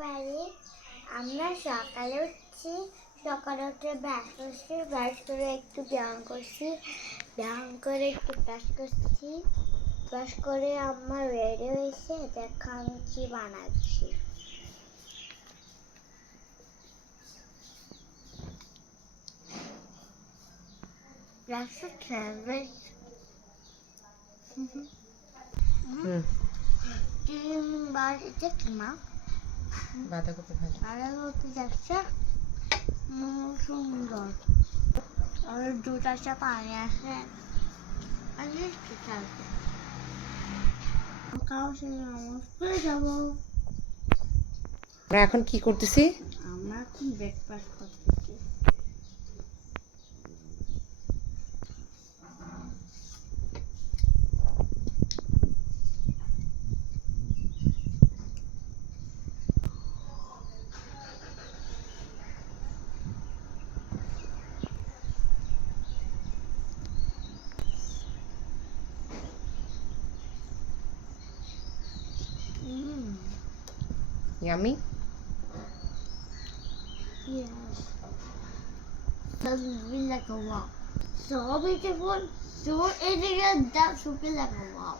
বাড়ি আমরা সকালে উঠছি, সকালে উঠে ব্রাশ করে একটু ব্যায়াম করছি, ব্যায়াম করে একটু ব্রাশ করে আমার রেডি হয়েছে, দেখো আমি কি বানাচ্ছি। That's a favorite. বাড়িতে কিনা বাঁধাকপি ভাজি। বাঁধাকপি যাচ্ছে সুন্দর, আর দুটাশা পানি আছে, আমি খেতে আসবো। কারো সঙ্গে নমস্কার যাবো। আমরা এখন কি করতেছি? আমরা এখন ব্রেকফাস্ট করতেছি। Yummy? Yes. Doesn't feel like a wow. So beautiful, so elegant, that should feel like a wow.